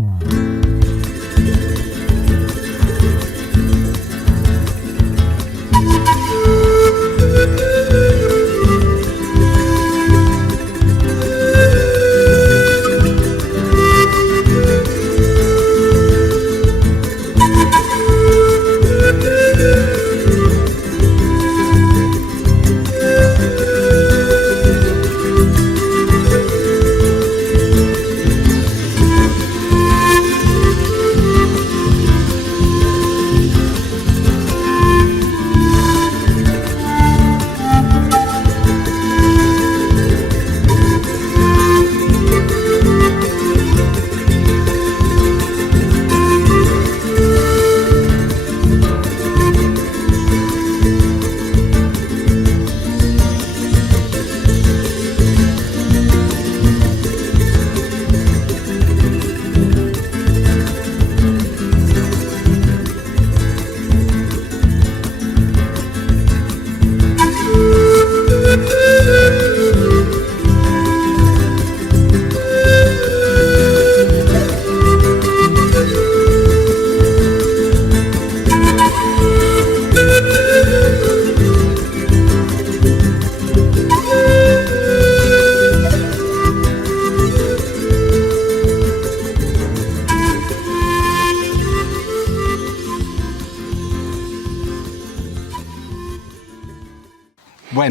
Bueno,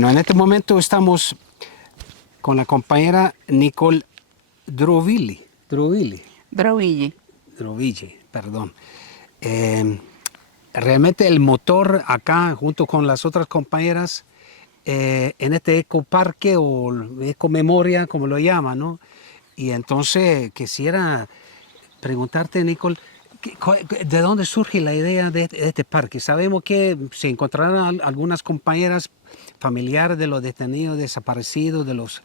en este momento estamos con la compañera Nicole Drovili, perdón. Realmente el motor acá, junto con las otras compañeras, en este ecoparque o ecomemoria, como lo llaman, ¿no? Y entonces quisiera preguntarte, Nicole, ¿de dónde surge la idea de este parque? Sabemos que se encontrarán algunas compañeras familiares de los detenidos desaparecidos, de los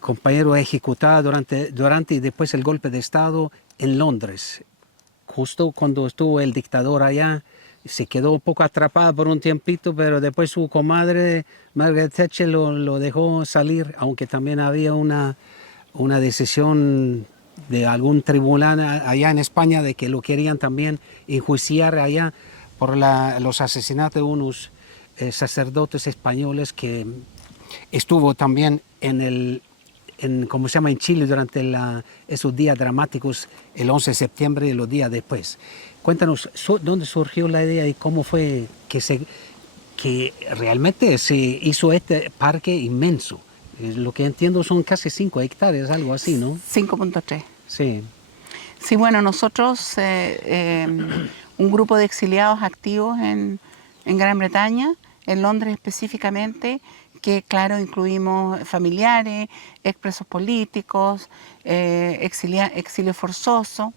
compañeros ejecutados durante y después el golpe de Estado en Londres. Justo cuando estuvo el dictador allá, se quedó un poco atrapada por un tiempito, pero después su comadre, Margaret Thatcher, lo dejó salir, aunque también había una decisión de algún tribunal allá en España de que lo querían también enjuiciar allá por los asesinatos de unos sacerdotes españoles que estuvo también como se llama, en Chile durante esos días dramáticos, el 11 de septiembre y los días después. Cuéntanos, ¿dónde surgió la idea y cómo fue que realmente se hizo este parque inmenso? Lo que entiendo son casi 5 hectáreas, algo así, ¿no? 5.3. Sí. Sí, bueno, nosotros, un grupo de exiliados activos en Gran Bretaña, en Londres específicamente, que claro, incluimos familiares, expresos políticos, exilio forzoso.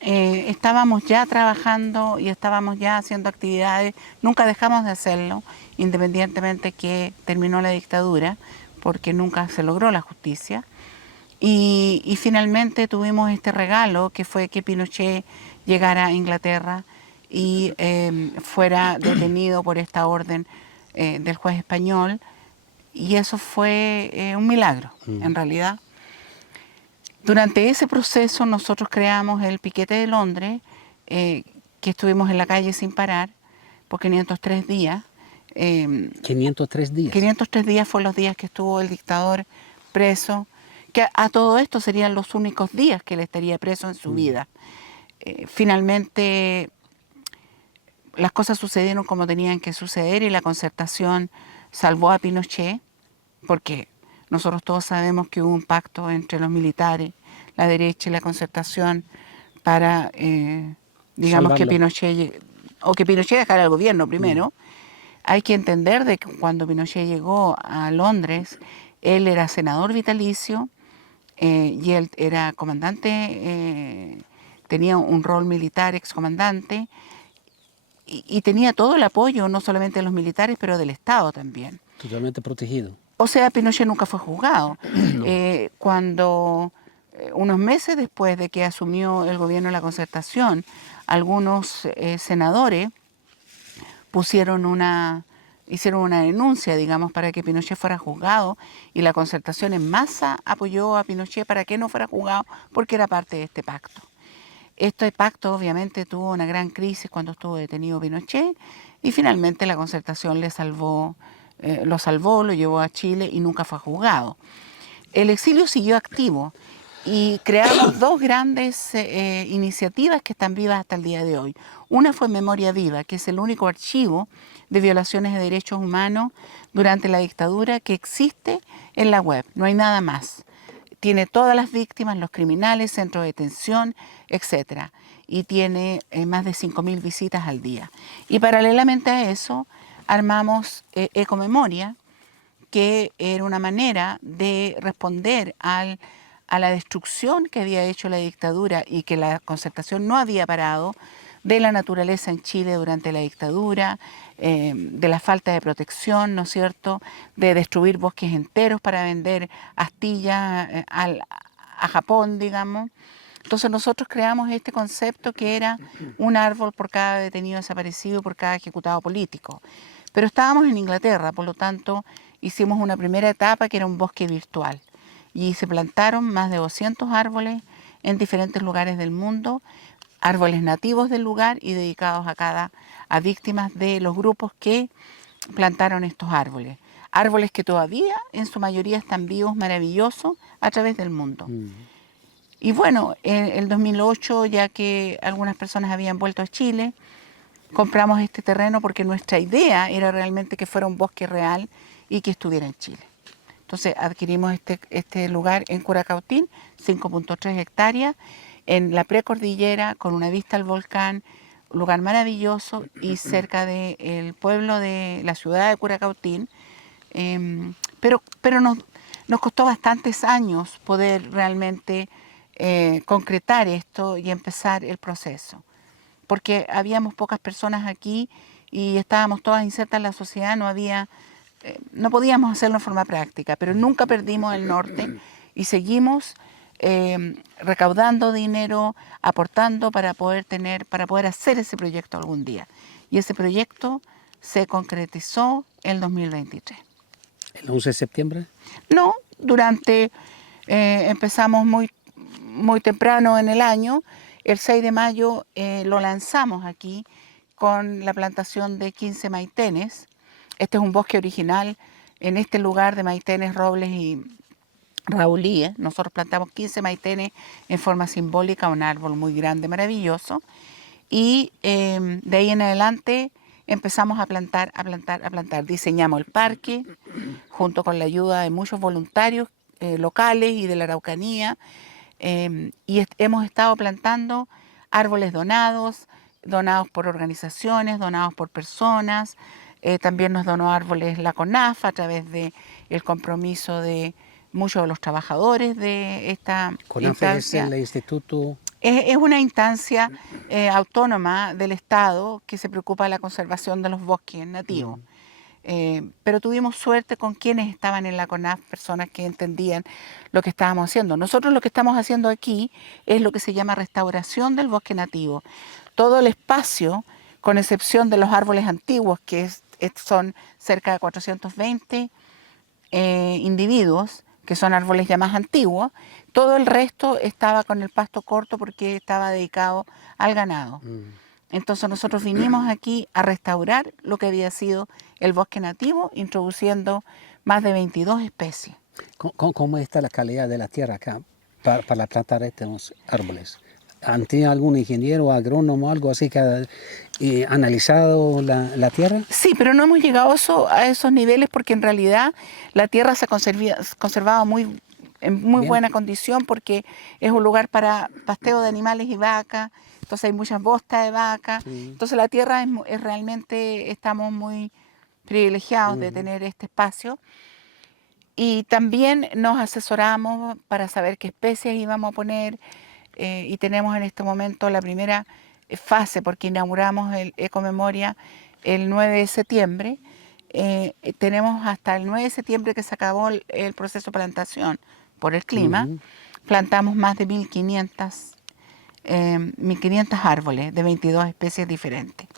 Estábamos ya trabajando y estábamos ya haciendo actividades, nunca dejamos de hacerlo, independientemente que terminó la dictadura, porque nunca se logró la justicia. Y finalmente tuvimos este regalo, que fue que Pinochet llegara a Inglaterra y fuera detenido por esta orden del juez español, y eso fue un milagro, en realidad. Durante ese proceso nosotros creamos el Piquete de Londres, que estuvimos en la calle sin parar por 503 días. 503 días. 503 días fueron los días que estuvo el dictador preso, que a todo esto serían los únicos días que él estaría preso en su vida. Finalmente las cosas sucedieron como tenían que suceder y la Concertación salvó a Pinochet, porque nosotros todos sabemos que hubo un pacto entre los militares, la derecha y la Concertación para, digamos, que Pinochet dejara el gobierno primero. Hay que entender de que cuando Pinochet llegó a Londres, él era senador vitalicio y él era comandante, tenía un rol militar, excomandante, y tenía todo el apoyo, no solamente de los militares, pero del Estado también. Totalmente protegido. O sea, Pinochet nunca fue juzgado. No. Cuando, unos meses después de que asumió el gobierno de la Concertación, algunos senadores pusieron una hicieron una denuncia, digamos, para que Pinochet fuera juzgado, y la Concertación en masa apoyó a Pinochet para que no fuera juzgado porque era parte de este pacto. Este pacto obviamente tuvo una gran crisis cuando estuvo detenido Pinochet, y finalmente la Concertación lo salvó, lo llevó a Chile y nunca fue juzgado. El exilio siguió activo y creamos dos grandes iniciativas que están vivas hasta el día de hoy. Una fue Memoria Viva, que es el único archivo de violaciones de derechos humanos durante la dictadura que existe en la web, no hay nada más. Tiene todas las víctimas, los criminales, centros de detención, etc. Y tiene más de 5.000 visitas al día. Y paralelamente a eso, armamos Ecomemoria, que era una manera de responder a la destrucción que había hecho la dictadura y que la Concertación no había parado, de la naturaleza en Chile durante la dictadura, de la falta de protección, ¿no es cierto?, de destruir bosques enteros para vender astillas a Japón, digamos. Entonces nosotros creamos este concepto que era un árbol por cada detenido desaparecido, por cada ejecutado político. Pero estábamos en Inglaterra, por lo tanto hicimos una primera etapa que era un bosque virtual, y se plantaron más de 200 árboles en diferentes lugares del mundo, árboles nativos del lugar y dedicados a víctimas de los grupos que plantaron estos árboles. Árboles que todavía en su mayoría están vivos, maravillosos, a través del mundo. Y bueno, en el 2008, ya que algunas personas habían vuelto a Chile, compramos este terreno porque nuestra idea era realmente que fuera un bosque real y que estuviera en Chile. Entonces adquirimos este lugar en Curacautín, 5.3 hectáreas, en la precordillera, con una vista al volcán, un lugar maravilloso y cerca del pueblo de la ciudad de Curacautín. Pero nos costó bastantes años poder realmente concretar esto y empezar el proceso, porque habíamos pocas personas aquí y estábamos todas insertas en la sociedad, no podíamos hacerlo en forma práctica, pero nunca perdimos el norte y seguimos recaudando dinero, aportando para poder hacer ese proyecto algún día. Y ese proyecto se concretizó el 2023. ¿El 11 de septiembre? No, empezamos muy temprano en el año. El 6 de mayo lo lanzamos aquí con la plantación de 15 maitenes. Este es un bosque original en este lugar de maitenes, robles y raulíes. Nosotros plantamos 15 maitenes en forma simbólica, un árbol muy grande, maravilloso. Y de ahí en adelante empezamos a plantar. Diseñamos el parque junto con la ayuda de muchos voluntarios locales y de la Araucanía. Hemos estado plantando árboles donados por organizaciones, donados por personas. También nos donó árboles la CONAF a través del compromiso de muchos de los trabajadores de esta CONAF instancia. es el instituto... Es una instancia autónoma del Estado que se preocupa de la conservación de los bosques nativos. Pero tuvimos suerte con quienes estaban en la CONAF, personas que entendían lo que estábamos haciendo. Nosotros lo que estamos haciendo aquí es lo que se llama restauración del bosque nativo. Todo el espacio, con excepción de los árboles antiguos, que son cerca de 420 individuos, que son árboles ya más antiguos, todo el resto estaba con el pasto corto porque estaba dedicado al ganado. Entonces nosotros vinimos aquí a restaurar lo que había sido el bosque nativo, introduciendo más de 22 especies. ¿Cómo está la calidad de la tierra acá para plantar estos árboles? ¿Han tenido algún ingeniero, agrónomo, algo así que ha analizado la tierra? Sí, pero no hemos llegado a esos niveles porque en realidad la tierra se ha conservado en muy buena condición, porque es un lugar para pasteo de animales y vacas. Entonces hay muchas bostas de vaca. Entonces la tierra es realmente, estamos muy privilegiados de tener este espacio. Y también nos asesoramos para saber qué especies íbamos a poner. Y tenemos en este momento la primera fase, porque inauguramos el Ecomemoria el 9 de septiembre. Tenemos hasta el 9 de septiembre que se acabó el proceso de plantación por el clima. Plantamos más de 1.500 árboles de 22 especies diferentes.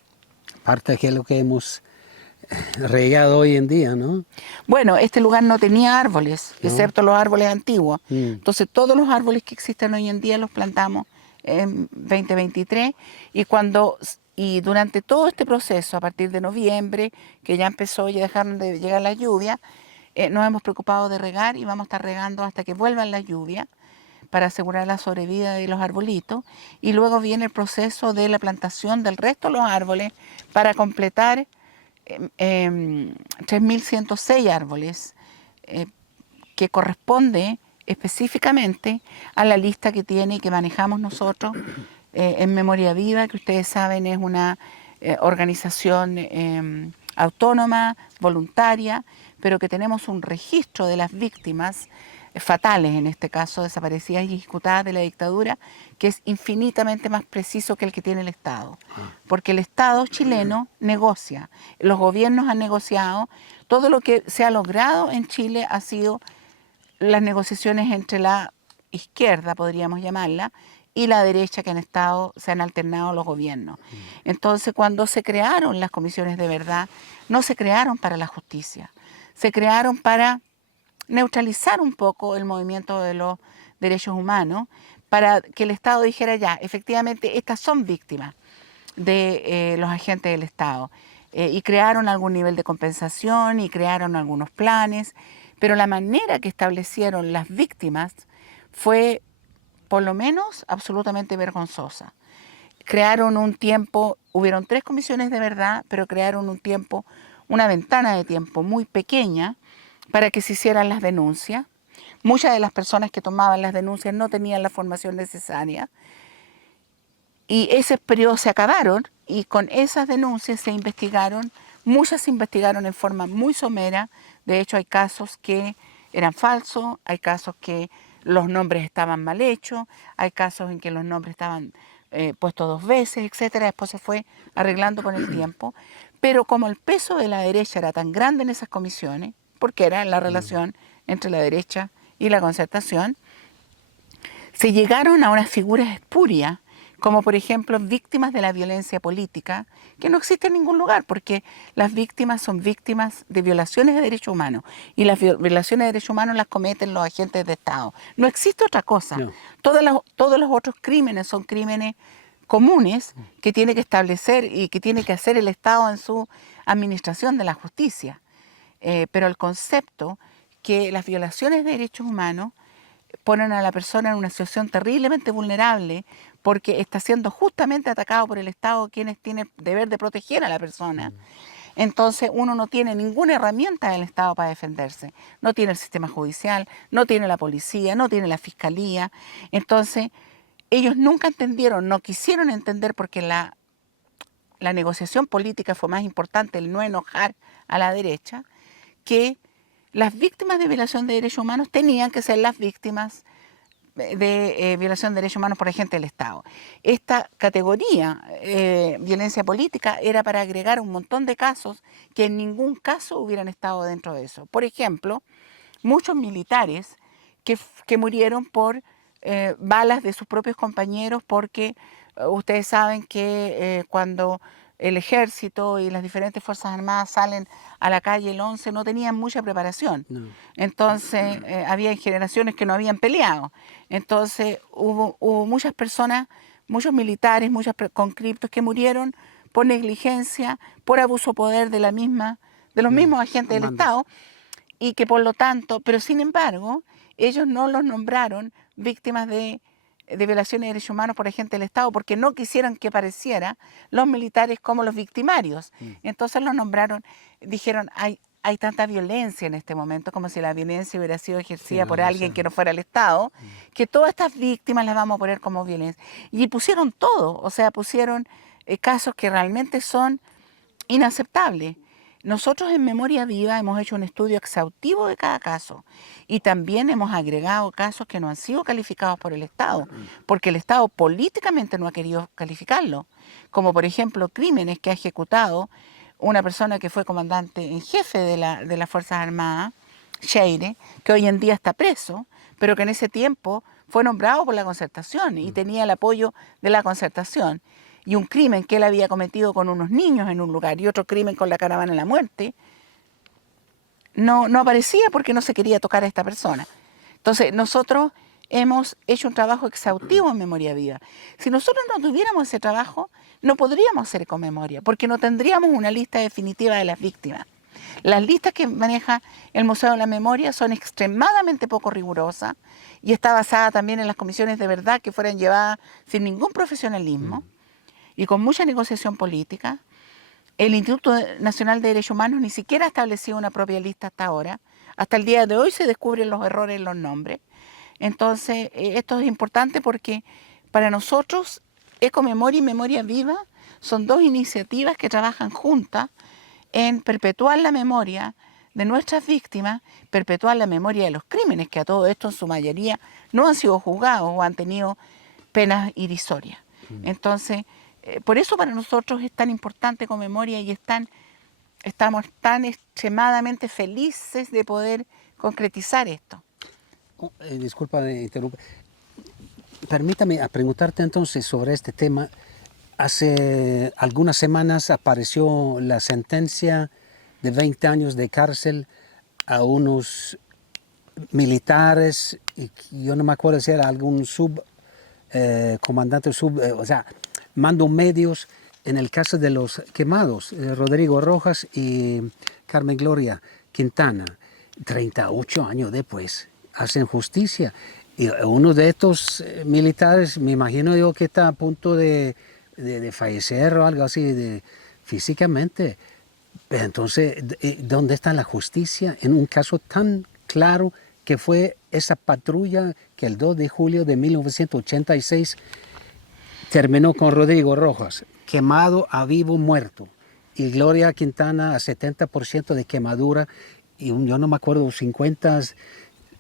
Aparte de que lo que hemos regado hoy en día, ¿no? Bueno, este lugar no tenía árboles, ¿No? excepto los árboles antiguos. Mm. Entonces, todos los árboles que existen hoy en día los plantamos en 2023 y durante todo este proceso, a partir de noviembre, que ya empezó, ya dejaron de llegar las lluvias, nos hemos preocupado de regar y vamos a estar regando hasta que vuelvan las lluvias para asegurar la sobrevida de los arbolitos. Y luego viene el proceso de la plantación del resto de los árboles para completar 3.106 árboles, que corresponde específicamente a la lista que tiene y que manejamos nosotros en Memoria Viva, que ustedes saben es una organización autónoma, voluntaria, pero que tenemos un registro de las víctimas fatales, en este caso desaparecidas y ejecutadas de la dictadura, que es infinitamente más preciso que el que tiene el Estado. Porque el Estado chileno negocia, los gobiernos han negociado, todo lo que se ha logrado en Chile ha sido las negociaciones entre la izquierda, podríamos llamarla, y la derecha, que han estado, se han alternado los gobiernos. Entonces, cuando se crearon las comisiones de verdad, no se crearon para la justicia, se crearon para neutralizar un poco el movimiento de los derechos humanos, para que el Estado dijera ya, efectivamente, estas son víctimas de los agentes del Estado. Y crearon algún nivel de compensación y crearon algunos planes, pero la manera que establecieron las víctimas fue, por lo menos, absolutamente vergonzosa. Crearon un tiempo, hubieron 3 comisiones de verdad, pero crearon un tiempo, una ventana de tiempo muy pequeña para que se hicieran las denuncias. Muchas de las personas que tomaban las denuncias no tenían la formación necesaria y esos periodos se acabaron y con esas denuncias se investigaron, muchas se investigaron en forma muy somera. De hecho, hay casos que eran falsos, hay casos que los nombres estaban mal hechos, hay casos en que los nombres estaban puestos 2 veces, etcétera. Después se fue arreglando con el tiempo. Pero como el peso de la derecha era tan grande en esas comisiones, porque era la relación entre la derecha y la Concertación, se llegaron a unas figuras espurias, como por ejemplo víctimas de la violencia política, que no existe en ningún lugar, porque las víctimas son víctimas de violaciones de derechos humanos, y las violaciones de derechos humanos las cometen los agentes de Estado. No existe otra cosa. No. Todos los otros crímenes son crímenes comunes que tiene que establecer y que tiene que hacer el Estado en su administración de la justicia. Pero el concepto que las violaciones de derechos humanos ponen a la persona en una situación terriblemente vulnerable porque está siendo justamente atacado por el Estado, quienes tienen el deber de proteger a la persona. Entonces uno no tiene ninguna herramienta del Estado para defenderse. No tiene el sistema judicial, no tiene la policía, no tiene la fiscalía. Entonces ellos nunca entendieron, no quisieron entender, porque la negociación política fue más importante, el no enojar a la derecha, que las víctimas de violación de derechos humanos tenían que ser las víctimas de violación de derechos humanos por agentes del Estado. Esta categoría, violencia política, era para agregar un montón de casos que en ningún caso hubieran estado dentro de eso. Por ejemplo, muchos militares que murieron por balas de sus propios compañeros, porque ustedes saben que cuando el ejército y las diferentes fuerzas armadas salen a la calle el 11 no tenían mucha preparación. No. Entonces había generaciones que no habían peleado. Entonces hubo muchas personas, muchos militares, conscriptos que murieron por negligencia, por abuso de poder de los mismos agentes del Mandos. Estado, y que por lo tanto, pero sin embargo, ellos no los nombraron víctimas de violaciones de derechos humanos por agentes del Estado, porque no quisieran que pareciera los militares como los victimarios. Entonces los nombraron, dijeron, hay tanta violencia en este momento, como si la violencia hubiera sido ejercida por alguien que no fuera el Estado, que todas estas víctimas las vamos a poner como violencia. Y pusieron todo, o sea, pusieron casos que realmente son inaceptables. Nosotros en Memoria Viva hemos hecho un estudio exhaustivo de cada caso y también hemos agregado casos que no han sido calificados por el Estado, porque el Estado políticamente no ha querido calificarlo, como por ejemplo crímenes que ha ejecutado una persona que fue comandante en jefe de las Fuerzas Armadas, Sheire, que hoy en día está preso, pero que en ese tiempo fue nombrado por la Concertación y tenía el apoyo de la Concertación. y un crimen que él había cometido con unos niños en un lugar y otro crimen con la caravana de la muerte, no aparecía porque no se quería tocar a esta persona. Entonces, nosotros hemos hecho un trabajo exhaustivo en Memoria Viva. Si nosotros no tuviéramos ese trabajo, no podríamos hacer Ecomemoria, porque no tendríamos una lista definitiva de las víctimas. Las listas que maneja el Museo de la Memoria son extremadamente poco rigurosas y está basada también en las comisiones de verdad que fueran llevadas sin ningún profesionalismo y con mucha negociación política. El Instituto Nacional de Derechos Humanos ni siquiera ha establecido una propia lista hasta ahora. Hasta el día de hoy se descubren los errores en los nombres. Entonces, esto es importante porque para nosotros Ecomemoria y Memoria Viva son dos iniciativas que trabajan juntas en perpetuar la memoria de nuestras víctimas, perpetuar la memoria de los crímenes, que a todo esto en su mayoría no han sido juzgados o han tenido penas irrisorias. Entonces, por eso para nosotros es tan importante Ecomemoria y estamos tan extremadamente felices de poder concretizar esto. Disculpa de interrumpir. Permítame preguntarte entonces sobre este tema. Hace algunas semanas apareció la sentencia de 20 años de cárcel a unos militares, y yo no me acuerdo si era algún comandante o sea, mando medios en el caso de los quemados, Rodrigo Rojas y Carmen Gloria Quintana. 38 años después hacen justicia. Y uno de estos militares, me imagino yo que está a punto de fallecer o algo así físicamente. Entonces, ¿dónde está la justicia en un caso tan claro que fue esa patrulla que el 2 de julio de 1986 terminó con Rodrigo Rojas, quemado a vivo, muerto, y Gloria Quintana a 70% de quemadura, y yo no me acuerdo, 50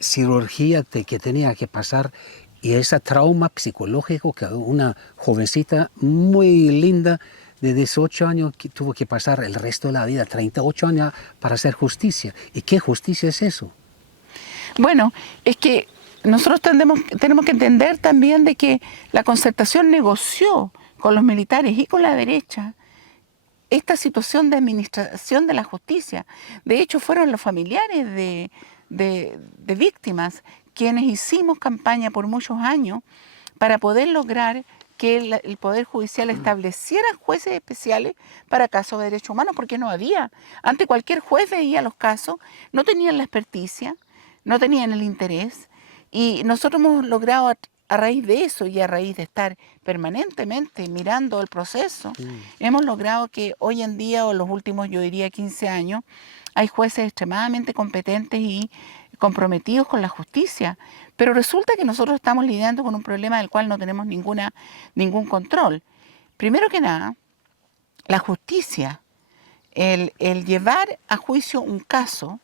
cirugías que tenía que pasar, y ese trauma psicológico que una jovencita muy linda de 18 años que tuvo que pasar el resto de la vida, 38 años para hacer justicia. ¿Y qué justicia es eso? Bueno, es que nosotros tenemos que entender también de que la Concertación negoció con los militares y con la derecha esta situación de administración de la justicia. De hecho, fueron los familiares de víctimas quienes hicimos campaña por muchos años para poder lograr que el Poder Judicial estableciera jueces especiales para casos de derechos humanos, porque no había. Antes cualquier juez veía los casos, no tenían la experticia, no tenían el interés, y nosotros hemos logrado a raíz de eso y a raíz de estar permanentemente mirando el proceso, hemos logrado que hoy en día, o los últimos, yo diría 15 años, hay jueces extremadamente competentes y comprometidos con la justicia, pero resulta que nosotros estamos lidiando con un problema del cual no tenemos ningún control. Primero que nada, la justicia, el llevar a juicio un caso,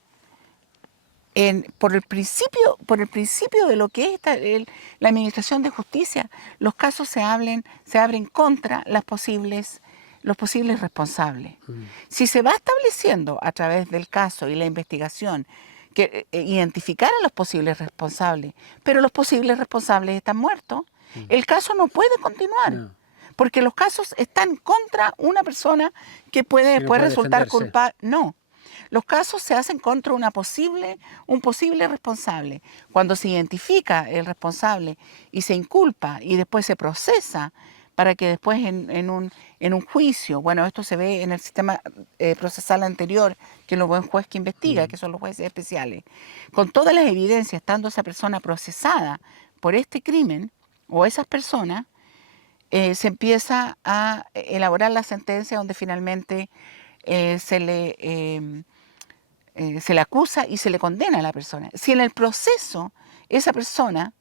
por el principio de lo que es la administración de justicia, los casos se abren contra los posibles responsables. Si se va estableciendo a través del caso y la investigación que identificar a los posibles responsables, pero los posibles responsables están muertos, el caso no puede continuar. No. Porque los casos están contra una persona que puede después resultar culpable. No. Los casos se hacen contra un posible responsable. Cuando se identifica el responsable y se inculpa y después se procesa para que después en un juicio, bueno, esto se ve en el sistema procesal anterior, que es el juez que investiga, que son los jueces especiales, con todas las evidencias, estando esa persona procesada por este crimen o esas personas, se empieza a elaborar la sentencia donde finalmente se le acusa y se le condena a la persona. Si en el proceso esa persona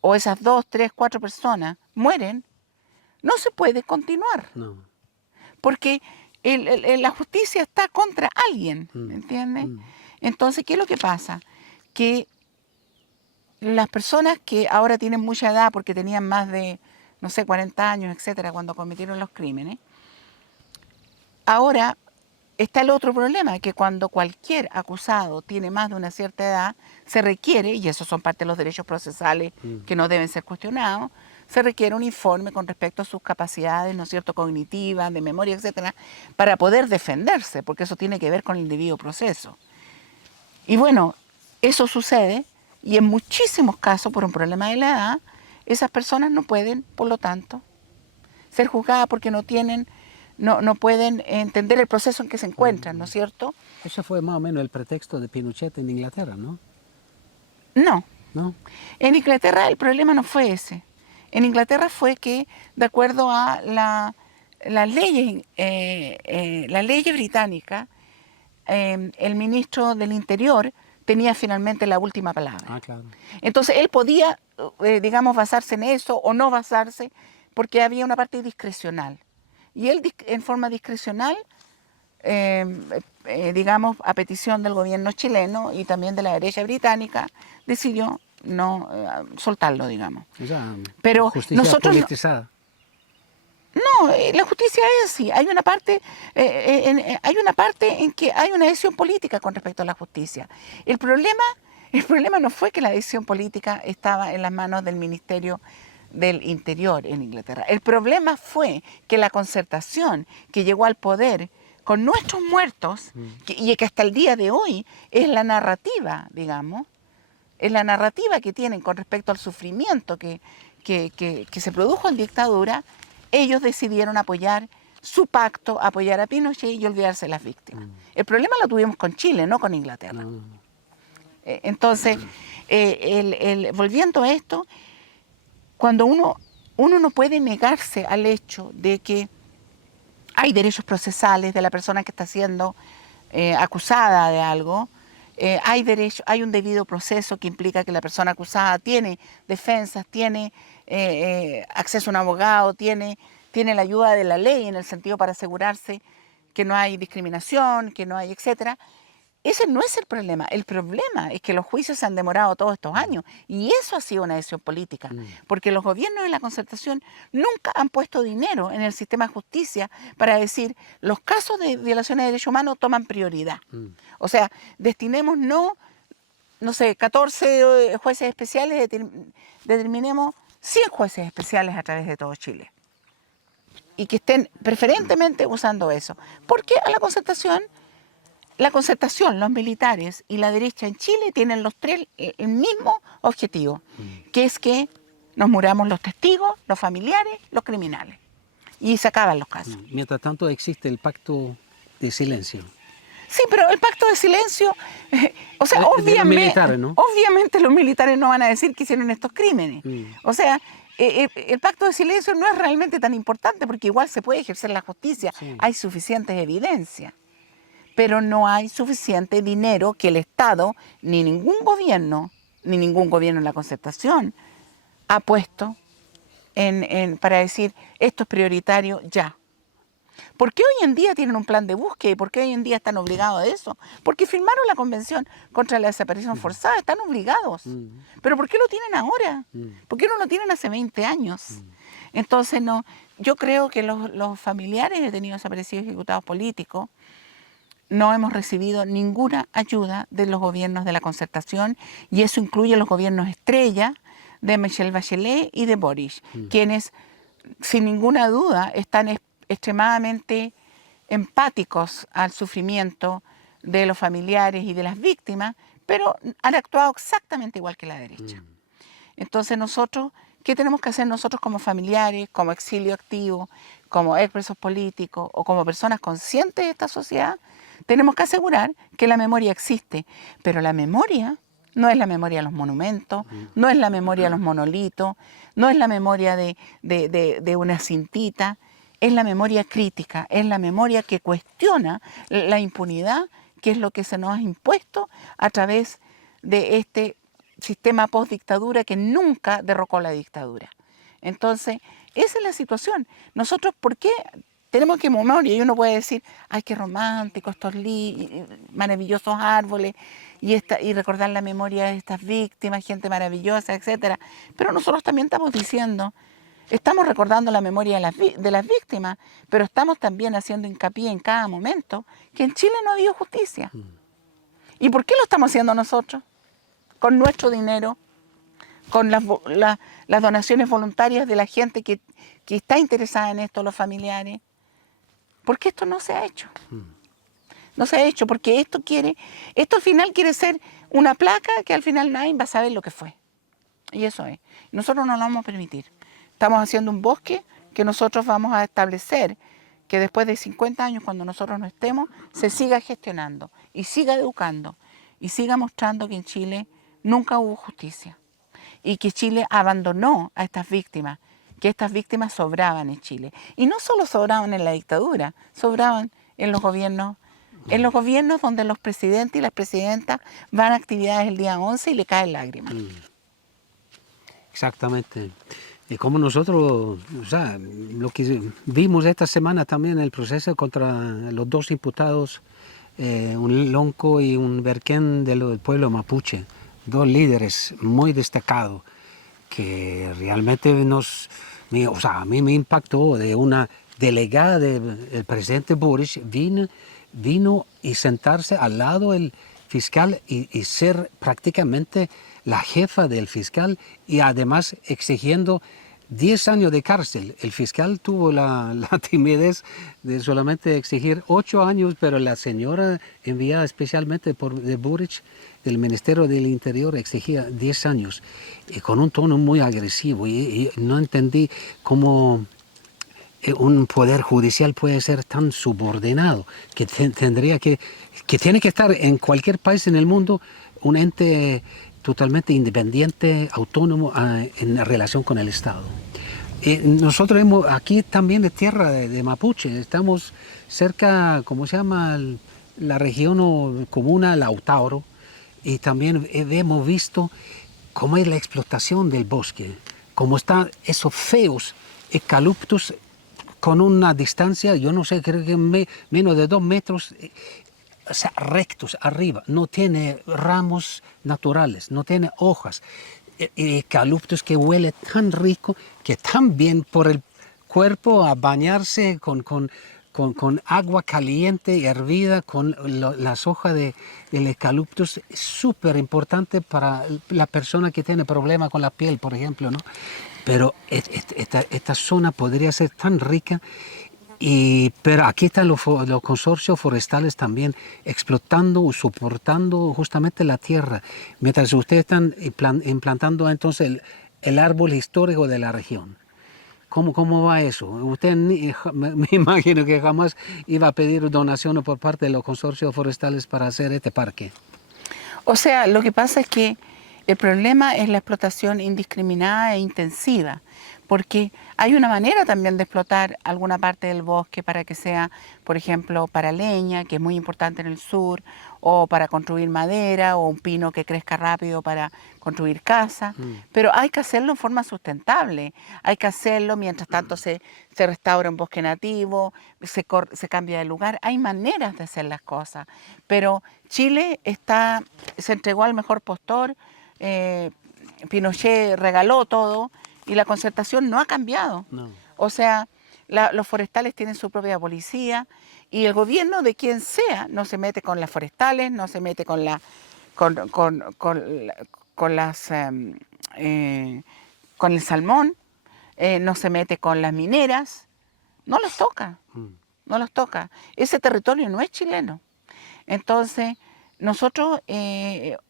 o esas 2, 3, 4 personas mueren, no se puede continuar. No. Porque la justicia está contra alguien, ¿entiendes? Entonces, ¿qué es lo que pasa? Que las personas que ahora tienen mucha edad porque tenían más de, no sé, 40 años, etcétera, cuando cometieron los crímenes, ahora está el otro problema, que cuando cualquier acusado tiene más de una cierta edad, se requiere, y esos son parte de los derechos procesales que no deben ser cuestionados, se requiere un informe con respecto a sus capacidades, ¿no es cierto?, cognitivas, de memoria, etcétera, para poder defenderse, porque eso tiene que ver con el debido proceso. Y bueno, eso sucede y en muchísimos casos, por un problema de la edad, esas personas no pueden, por lo tanto, ser juzgadas porque no pueden entender el proceso en que se encuentran, ¿no es cierto? Ese fue más o menos el pretexto de Pinochet en Inglaterra, ¿no? No. ¿No? En Inglaterra el problema no fue ese. En Inglaterra fue que, de acuerdo a las leyes británicas, el ministro del Interior tenía finalmente la última palabra. Ah, claro. Entonces él podía, digamos, basarse en eso o no basarse, porque había una parte discrecional. Y él, en forma discrecional, digamos, a petición del gobierno chileno y también de la derecha británica, decidió no soltarlo, digamos. O sea, Pero justicia nosotros politizada. no, la justicia es así. Hay una parte, hay una parte en que hay una decisión política con respecto a la justicia. El problema no fue que la decisión política estaba en las manos del Ministerio del Interior en Inglaterra. El problema fue que la concertación que llegó al poder con nuestros muertos, y que hasta el día de hoy es la narrativa, digamos, es la narrativa que tienen con respecto al sufrimiento que se produjo en dictadura, ellos decidieron apoyar su pacto, apoyar a Pinochet y olvidarse de las víctimas. El problema lo tuvimos con Chile, no con Inglaterra. Entonces, volviendo a esto, cuando uno no puede negarse al hecho de que hay derechos procesales de la persona que está siendo acusada de algo, hay un debido proceso que implica que la persona acusada tiene defensas, tiene acceso a un abogado, tiene la ayuda de la ley en el sentido para asegurarse que no hay discriminación, que no hay, etcétera. Ese no es el problema. El problema es que los juicios se han demorado todos estos años y eso ha sido una decisión política, porque los gobiernos de la concertación nunca han puesto dinero en el sistema de justicia para decir los casos de violaciones de derechos humanos toman prioridad. O sea, destinemos no sé, 14 jueces especiales, determinemos 100 jueces especiales a través de todo Chile y que estén preferentemente usando eso. Porque a la concertación, los militares y la derecha en Chile tienen los tres el mismo objetivo, que es que nos muramos los testigos, los familiares, los criminales. Y se acaban los casos. Mientras tanto existe el pacto de silencio. Sí, pero el pacto de silencio, o sea, De los militares, ¿no? obviamente los militares no van a decir que hicieron estos crímenes. O sea, el pacto de silencio no es realmente tan importante porque igual se puede ejercer la justicia. Sí. Hay suficientes evidencias. Pero no hay suficiente dinero que el Estado, ni ningún gobierno en la concertación, ha puesto para decir esto es prioritario ya. ¿Por qué hoy en día tienen un plan de búsqueda y por qué hoy en día están obligados a eso? Porque firmaron la Convención contra la desaparición forzada, están obligados. ¿Pero por qué lo tienen ahora? ¿Por qué no lo tienen hace 20 años? Entonces, no, yo creo que los familiares de detenidos desaparecidos y ejecutados políticos no hemos recibido ninguna ayuda de los gobiernos de la concertación y eso incluye los gobiernos estrella de Michelle Bachelet y de Boris, quienes sin ninguna duda están extremadamente empáticos al sufrimiento de los familiares y de las víctimas, pero han actuado exactamente igual que la derecha. Entonces nosotros, ¿qué tenemos que hacer nosotros como familiares, como exilio activo, como expresos políticos o como personas conscientes de esta sociedad? Tenemos que asegurar que la memoria existe, pero la memoria no es la memoria de los monumentos, no es la memoria de los monolitos, no es la memoria de una cintita, es la memoria crítica, es la memoria que cuestiona la impunidad, que es lo que se nos ha impuesto a través de este sistema post-dictadura que nunca derrocó la dictadura. Entonces, esa es la situación. Nosotros, ¿por qué tenemos que memoria? Y uno puede decir, ay, qué romántico, estos maravillosos árboles, y recordar la memoria de estas víctimas, gente maravillosa, etcétera. Pero nosotros también estamos diciendo, estamos recordando la memoria de las víctimas, pero estamos también haciendo hincapié en cada momento que en Chile no ha habido justicia. ¿Y por qué lo estamos haciendo nosotros? Con nuestro dinero, con las donaciones voluntarias de la gente que está interesada en esto, los familiares. Porque esto no se ha hecho. No se ha hecho porque esto al final quiere ser una placa que al final nadie va a saber lo que fue. Y eso es. Nosotros no lo vamos a permitir. Estamos haciendo un bosque que nosotros vamos a establecer que después de 50 años, cuando nosotros no estemos, se siga gestionando y siga educando y siga mostrando que en Chile nunca hubo justicia y que Chile abandonó a estas víctimas, que estas víctimas sobraban en Chile. Y no solo sobraban en la dictadura, sobraban en los gobiernos donde los presidentes y las presidentas van a actividades el día 11 y le caen lágrimas. Exactamente. Y como nosotros, o sea, lo que vimos esta semana también en el proceso contra los dos imputados, un lonco y un verquén del pueblo mapuche, dos líderes muy destacados, que realmente a mí me impactó de una delegada del presidente Boric, vino y sentarse al lado del fiscal y ser prácticamente la jefa del fiscal y además exigiendo 10 años de cárcel. El fiscal tuvo la timidez de solamente exigir 8 años, pero la señora enviada especialmente de Boric, del Ministerio del Interior, exigía 10 años y con un tono muy agresivo y no entendí cómo un poder judicial puede ser tan subordinado, que tiene que estar en cualquier país en el mundo un ente totalmente independiente, autónomo en relación con el Estado. Nosotros aquí también de tierra de Mapuche, estamos cerca, ¿cómo se llama? La región o comuna Lautaro, y también hemos visto cómo es la explotación del bosque, cómo están esos feos eucaliptos con una distancia, yo no sé, creo que menos de 2 metros, o sea, rectos arriba, no tiene ramos naturales, no tiene hojas, eucaliptos que huele tan rico, que tan bien por el cuerpo a bañarse con agua caliente y hervida, con las hojas del eucaliptus, es súper importante para la persona que tiene problemas con la piel, por ejemplo, ¿no? Pero esta zona podría ser tan rica, pero aquí están los consorcios forestales también explotando o soportando justamente la tierra, mientras ustedes están implantando entonces el árbol histórico de la región. ¿Cómo va eso? Usted me imagino que jamás iba a pedir donaciones por parte de los consorcios forestales para hacer este parque. O sea, lo que pasa es que el problema es la explotación indiscriminada e intensiva, porque hay una manera también de explotar alguna parte del bosque para que sea, por ejemplo, para leña, que es muy importante en el sur, o para construir madera, o un pino que crezca rápido para construir casas, pero hay que hacerlo en forma sustentable, hay que hacerlo mientras tanto se restaura un bosque nativo, se cambia de lugar, hay maneras de hacer las cosas, pero Chile se entregó al mejor postor, Pinochet regaló todo y la concertación no ha cambiado. No. O sea, los forestales tienen su propia policía y el gobierno de quien sea no se mete con las forestales, no se mete con el salmón, no se mete con las mineras, no los toca, no los toca. Ese territorio no es chileno. Entonces, nosotros,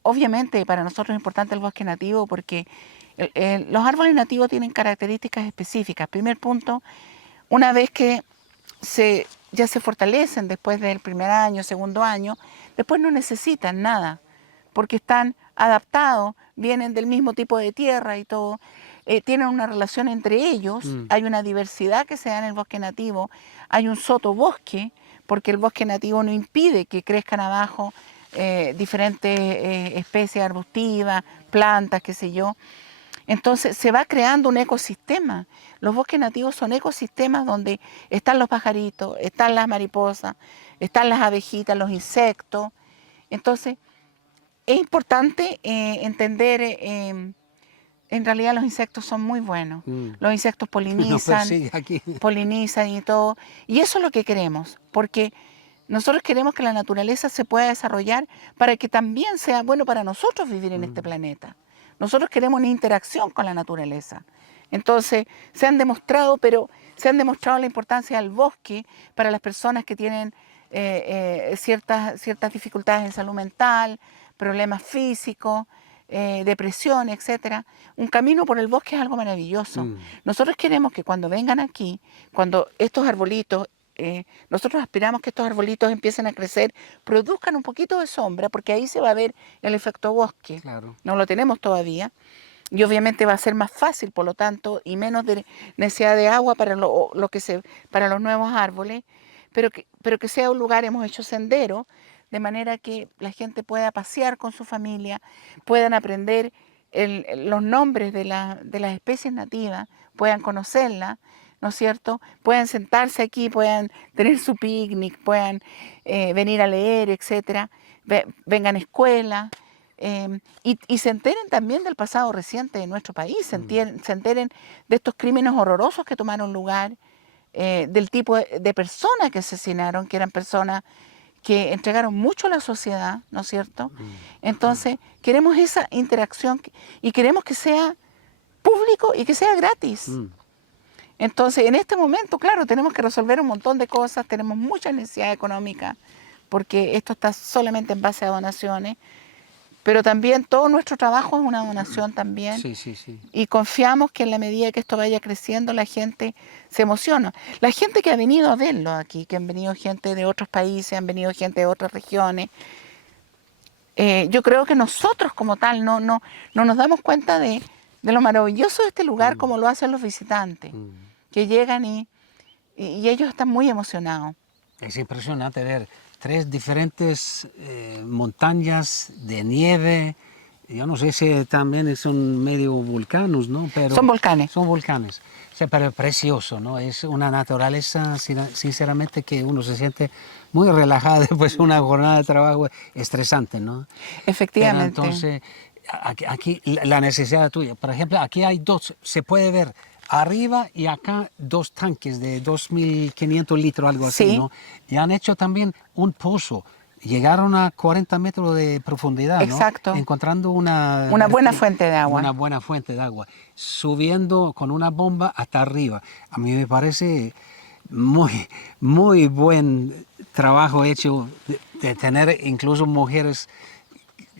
obviamente para nosotros es importante el bosque nativo porque los árboles nativos tienen características específicas. Primer punto, una vez que ya se fortalecen después del primer año, segundo año, después no necesitan nada, porque están adaptados, vienen del mismo tipo de tierra y todo, tienen una relación entre ellos, hay una diversidad que se da en el bosque nativo, hay un sotobosque, porque el bosque nativo no impide que crezcan abajo diferentes especies arbustivas, plantas, qué sé yo. Entonces se va creando un ecosistema. Los bosques nativos son ecosistemas donde están los pajaritos, están las mariposas, están las abejitas, los insectos. Entonces es importante entender, en realidad los insectos son muy buenos. Los insectos polinizan, polinizan y todo. Y eso es lo que queremos, porque nosotros queremos que la naturaleza se pueda desarrollar para que también sea bueno para nosotros vivir en este planeta. Nosotros queremos una interacción con la naturaleza. Entonces, se han demostrado la importancia del bosque para las personas que tienen ciertas dificultades en salud mental, problemas físicos, depresión, etcétera. Un camino por el bosque es algo maravilloso. Nosotros queremos que cuando vengan aquí, cuando estos arbolitos, nosotros aspiramos que estos arbolitos empiecen a crecer, produzcan un poquito de sombra, porque ahí se va a ver el efecto bosque. Claro. No lo tenemos todavía. Y obviamente va a ser más fácil, por lo tanto, y menos de necesidad de agua para para los nuevos árboles, pero que sea un lugar, hemos hecho sendero, de manera que la gente pueda pasear con su familia, puedan aprender los nombres de las especies nativas, puedan conocerlas, ¿no es cierto? Puedan sentarse aquí, puedan tener su picnic, puedan venir a leer, etcétera, vengan a escuela. Y se enteren también del pasado reciente de nuestro país, se enteren de estos crímenes horrorosos que tomaron lugar, del tipo de personas que asesinaron, que eran personas que entregaron mucho a la sociedad, ¿no es cierto? Entonces, queremos esa interacción y queremos que sea público y que sea gratis. Entonces, en este momento, claro, tenemos que resolver un montón de cosas, tenemos mucha necesidad económica, porque esto está solamente en base a donaciones, pero también todo nuestro trabajo es una donación también. Sí, sí, sí. Y confiamos que en la medida que esto vaya creciendo, la gente se emociona. La gente que ha venido a verlo aquí, que han venido gente de otros países, han venido gente de otras regiones, yo creo que nosotros como tal no nos damos cuenta de lo maravilloso de este lugar como lo hacen los visitantes, que llegan y ellos están muy emocionados. Es impresionante ver 3 diferentes montañas de nieve. Yo no sé si también son medio volcanos, ¿no? Pero Son volcanes. Son volcanes. O sea, pero es precioso, ¿no? Es una naturaleza, sinceramente, que uno se siente muy relajado después de una jornada de trabajo estresante, ¿no? Efectivamente. Pero entonces, aquí la necesidad tuya. Por ejemplo, aquí hay 2, se puede ver arriba y acá 2 tanques de 2.500 litros, algo así, Sí. ¿no? Y han hecho también un pozo. Llegaron a 40 metros de profundidad, ¿no? Exacto. Encontrando una buena fuente de agua. Una buena fuente de agua. Subiendo con una bomba hasta arriba. A mí me parece muy, muy buen trabajo hecho de tener incluso mujeres.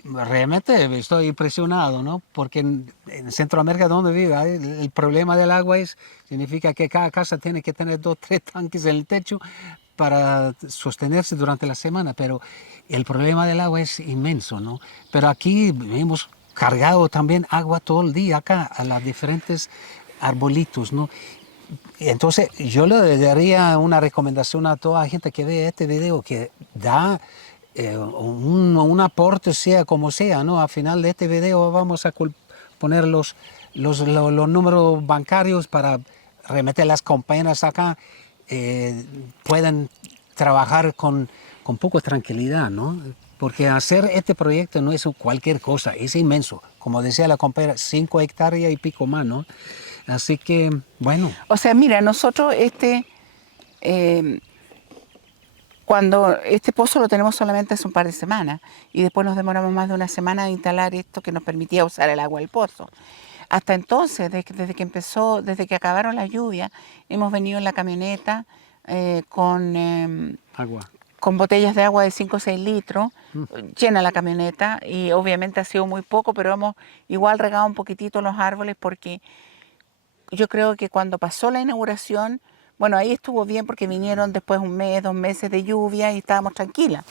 Realmente estoy impresionado, ¿no? Porque en Centroamérica, donde vive, el problema del agua significa que cada casa tiene que tener 2 o 3 tanques en el techo para sostenerse durante la semana, pero el problema del agua es inmenso, ¿no? Pero aquí hemos cargado también agua todo el día acá a los diferentes arbolitos, ¿no? Entonces yo le daría una recomendación a toda la gente que ve este video, que da un aporte, sea como sea, ¿no? Al final de este video vamos a poner los números bancarios para remeter las compañeras acá, pueden trabajar con poco tranquilidad, ¿no? Porque hacer este proyecto no es cualquier cosa, es inmenso. Como decía la compañera, 5 hectáreas y pico más, ¿no? Así que, bueno. O sea, mira, nosotros cuando este pozo lo tenemos solamente hace un par de semanas y después nos demoramos más de una semana de instalar esto que nos permitía usar el agua del pozo. Hasta entonces, desde que acabaron las lluvias, hemos venido en la camioneta Agua. con botellas de agua de 5 o 6 litros, llena la camioneta, y obviamente ha sido muy poco, pero hemos igual regado un poquitito los árboles, porque yo creo que cuando pasó la inauguración, bueno, ahí estuvo bien porque vinieron después 1 mes, 2 meses de lluvia y estábamos tranquilas.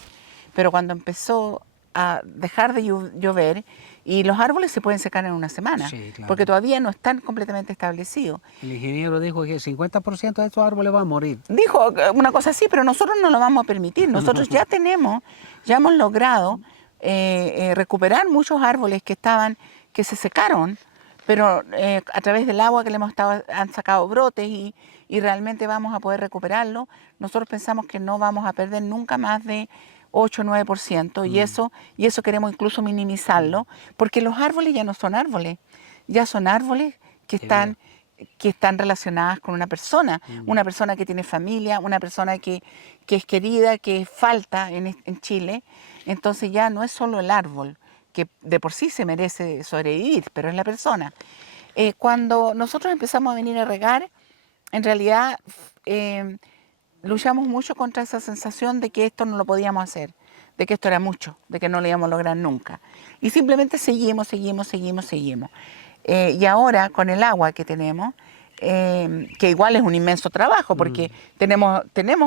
Pero cuando empezó a dejar de llover, y los árboles se pueden secar en una semana, sí, claro, porque todavía no están completamente establecidos. El ingeniero dijo que 50% de estos árboles van a morir. Dijo una cosa así, pero nosotros no lo vamos a permitir. Nosotros ya hemos logrado recuperar muchos árboles que se secaron, pero a través del agua que le hemos han sacado brotes, y realmente vamos a poder recuperarlo. Nosotros pensamos que no vamos a perder nunca más de 8 o 9%, y eso queremos incluso minimizarlo, porque los árboles ya no son árboles, ya son árboles que están relacionadas con una persona que tiene familia, una persona que es querida, que falta en Chile. Entonces ya no es solo el árbol, que de por sí se merece sobrevivir, pero es la persona. Cuando nosotros empezamos a venir a regar, en realidad luchamos mucho contra esa sensación de que esto no lo podíamos hacer, de que esto era mucho, de que no lo íbamos a lograr nunca. Y simplemente seguimos. Y ahora con el agua que tenemos, que igual es un inmenso trabajo, porque tenemos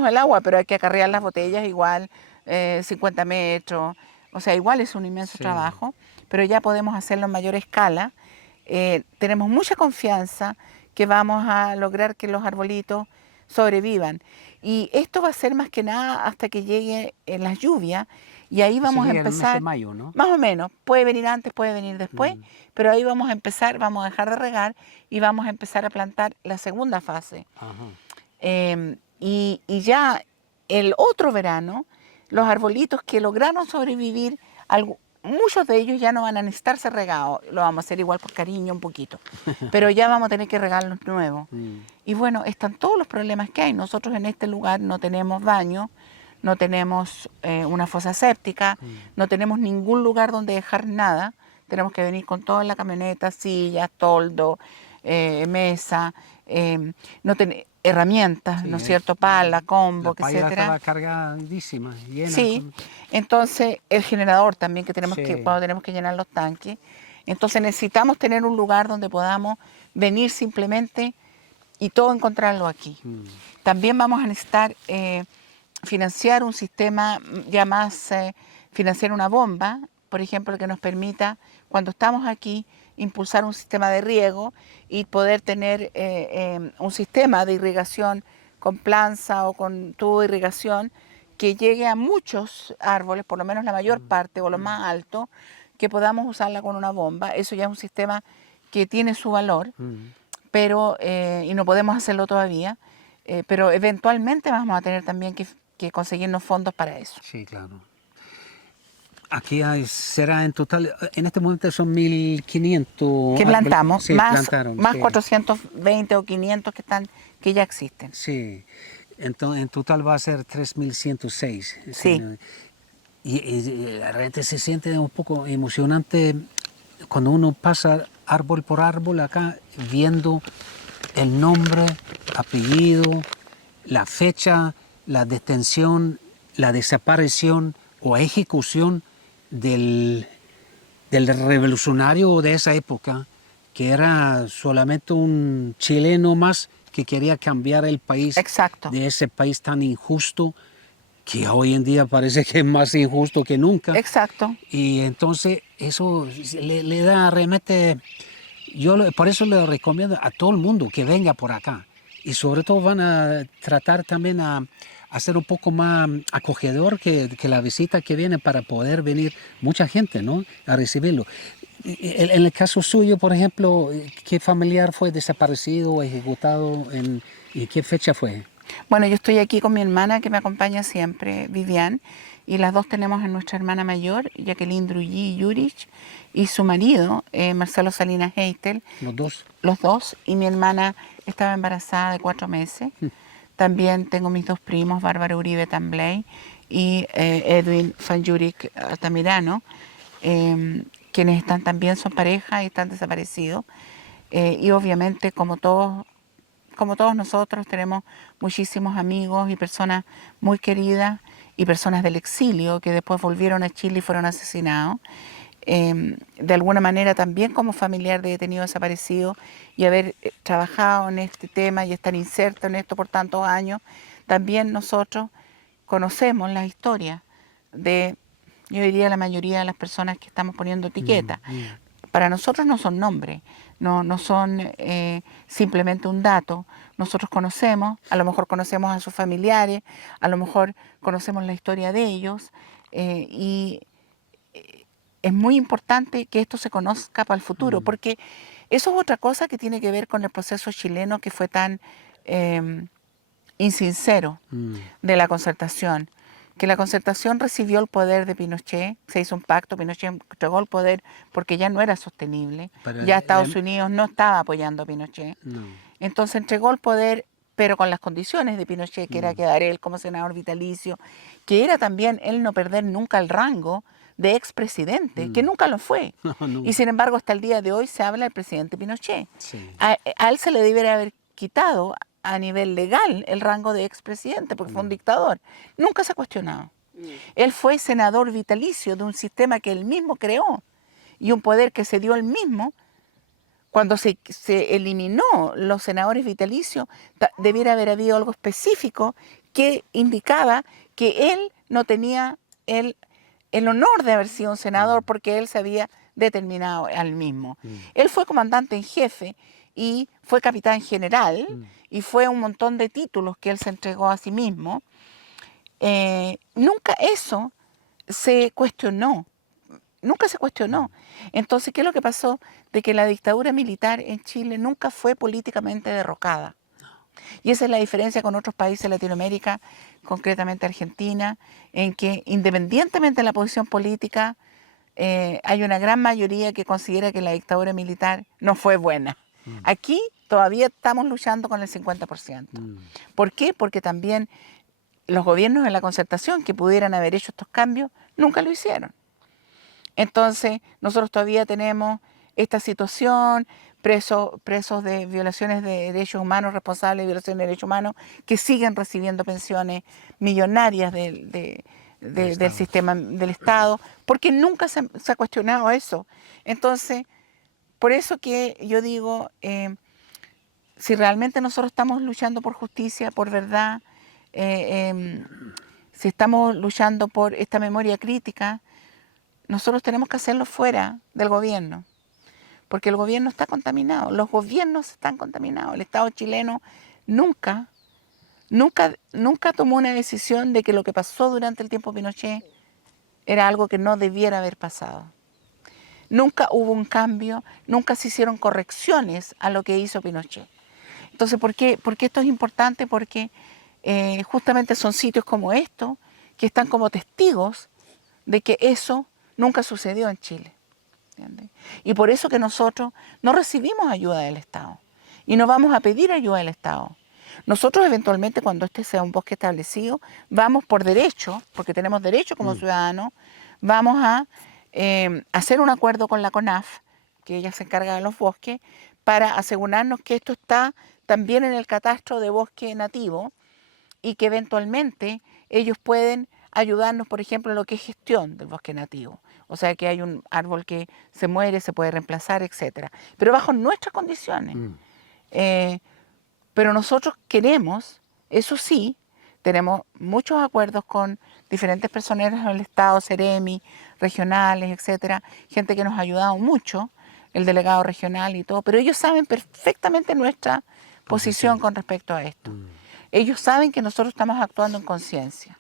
el agua, pero hay que acarrear las botellas igual, 50 metros, o sea, igual es un inmenso trabajo, pero ya podemos hacerlo en mayor escala. Tenemos mucha confianza que vamos a lograr que los arbolitos sobrevivan. Y esto va a ser más que nada hasta que llegue las lluvias, y ahí vamos a Sería el mes de empezar, mayo, ¿no? más o menos, puede venir antes, puede venir después, pero ahí vamos a empezar, vamos a dejar de regar y vamos a empezar a plantar la segunda fase. Ajá. Y ya el otro verano, los arbolitos que lograron sobrevivir, muchos de ellos ya no van a necesitar ser regados, lo vamos a hacer igual por cariño un poquito, pero ya vamos a tener que regarlos nuevos. Y bueno, están todos los problemas que hay. Nosotros en este lugar no tenemos baño, no tenemos una fosa séptica, no tenemos ningún lugar donde dejar nada. Tenemos que venir con todo en la camioneta, sillas, toldo, mesa, herramientas, Sí, ¿no es cierto? Pala, combo, la pala etcétera. estaba cargadísima, llena. Sí, entonces el generador también que tenemos Sí. cuando tenemos que llenar los tanques. Entonces necesitamos tener un lugar donde podamos venir simplemente y todo encontrarlo aquí. También vamos a necesitar financiar un sistema ya más, financiar una bomba, por ejemplo, que nos permita, cuando estamos aquí, impulsar un sistema de riego y poder tener un sistema de irrigación con planza o con tubo de irrigación que llegue a muchos árboles, por lo menos la mayor parte o lo más alto, que podamos usarla con una bomba. Eso ya es un sistema que tiene su valor, pero y no podemos hacerlo todavía, pero eventualmente vamos a tener también que conseguirnos fondos para eso. Sí, claro. Aquí será en total, en este momento son 1.500 Que árboles. plantamos, Sí, más plantaron, sí. 420 o 500 que ya existen. Sí, entonces en total va a ser 3.106. Sí. Y la gente se siente un poco emocionante cuando uno pasa árbol por árbol acá, viendo el nombre, apellido, la fecha, la detención, la desaparición o ejecución del revolucionario de esa época, que era solamente un chileno más que quería cambiar el país. Exacto. De ese país tan injusto, que hoy en día parece que es más injusto que nunca. Exacto. Y entonces eso le da, remete, por eso le recomiendo a todo el mundo que venga por acá. Y sobre todo van a tratar también a hacer un poco más acogedor que la visita que viene, para poder venir mucha gente, ¿no?, a recibirlo. En el caso suyo, por ejemplo, ¿qué familiar fue desaparecido o ejecutado y qué fecha fue? Bueno, yo estoy aquí con mi hermana que me acompaña siempre, Vivian, y las dos tenemos a nuestra hermana mayor, Jacqueline Drugui Jurich, y su marido, Marcelo Salinas Heitel. ¿Los dos? Los dos, y mi hermana estaba embarazada de 4 meses. También tengo mis dos primos, Bárbara Uribe Tambley y Edwin Fanjurik Altamirano, quienes están también, son pareja y están desaparecidos. Y obviamente, como todos nosotros, tenemos muchísimos amigos y personas muy queridas y personas del exilio que después volvieron a Chile y fueron asesinados. De alguna manera también como familiar de detenido desaparecido, y haber trabajado en este tema y estar inserto en esto por tantos años, también nosotros conocemos la historia de, yo diría, la mayoría de las personas que estamos poniendo etiqueta. Para nosotros no son nombres, no son simplemente un dato. Nosotros conocemos, a lo mejor conocemos a sus familiares, a lo mejor conocemos la historia de ellos, y es muy importante que esto se conozca para el futuro, porque eso es otra cosa que tiene que ver con el proceso chileno, que fue tan insincero de la Concertación. Que la Concertación recibió el poder de Pinochet, se hizo un pacto, Pinochet entregó el poder porque ya no era sostenible, ya Estados Unidos no estaba apoyando a Pinochet. No. Entonces entregó el poder, pero con las condiciones de Pinochet, que era quedar él como senador vitalicio, que era también él no perder nunca el rango de expresidente, que nunca lo fue. No, nunca. Y sin embargo, hasta el día de hoy se habla del presidente Pinochet. Sí. A él se le debería haber quitado a nivel legal el rango de expresidente, porque fue un dictador. Nunca se ha cuestionado. Él fue senador vitalicio de un sistema que él mismo creó y un poder que se dio él mismo. Cuando se eliminó los senadores vitalicios, debiera haber habido algo específico que indicaba que él no tenía el honor de haber sido un senador porque él se había determinado al mismo. Él fue comandante en jefe y fue capitán general y fue un montón de títulos que él se entregó a sí mismo. Nunca eso se cuestionó. Nunca se cuestionó. Entonces, ¿qué es lo que pasó? De que la dictadura militar en Chile nunca fue políticamente derrocada. Y esa es la diferencia con otros países de Latinoamérica, concretamente Argentina, en que independientemente de la posición política, hay una gran mayoría que considera que la dictadura militar no fue buena. Aquí todavía estamos luchando con el 50%. ¿Por qué? Porque también los gobiernos de la concertación que pudieran haber hecho estos cambios, nunca lo hicieron. Entonces, nosotros todavía tenemos esta situación, presos de violaciones de derechos humanos, responsables de violaciones de derechos humanos, que siguen recibiendo pensiones millonarias del sistema del Estado, porque nunca se ha cuestionado eso. Entonces, por eso que yo digo, si realmente nosotros estamos luchando por justicia, por verdad, si estamos luchando por esta memoria crítica, nosotros tenemos que hacerlo fuera del gobierno, porque el gobierno está contaminado, los gobiernos están contaminados. El Estado chileno nunca tomó una decisión de que lo que pasó durante el tiempo Pinochet era algo que no debiera haber pasado. Nunca hubo un cambio, nunca se hicieron correcciones a lo que hizo Pinochet. Entonces, ¿por qué esto es importante? Porque justamente son sitios como estos que están como testigos de que eso nunca sucedió en Chile. ¿Entiendes? Y por eso que nosotros no recibimos ayuda del Estado y no vamos a pedir ayuda del Estado. Nosotros eventualmente, cuando este sea un bosque establecido, vamos por derecho, porque tenemos derecho como ciudadanos, vamos a hacer un acuerdo con la CONAF, que ella se encarga de los bosques, para asegurarnos que esto está también en el catastro de bosque nativo y que eventualmente ellos pueden ayudarnos, por ejemplo, en lo que es gestión del bosque nativo. O sea, que hay un árbol que se muere, se puede reemplazar, etc. Pero bajo nuestras condiciones. Pero nosotros queremos, eso sí, tenemos muchos acuerdos con diferentes personeros del Estado, Ceremi, regionales, etc. Gente que nos ha ayudado mucho, el delegado regional y todo, pero ellos saben perfectamente nuestra posición con respecto a esto. Ellos saben que nosotros estamos actuando en conciencia.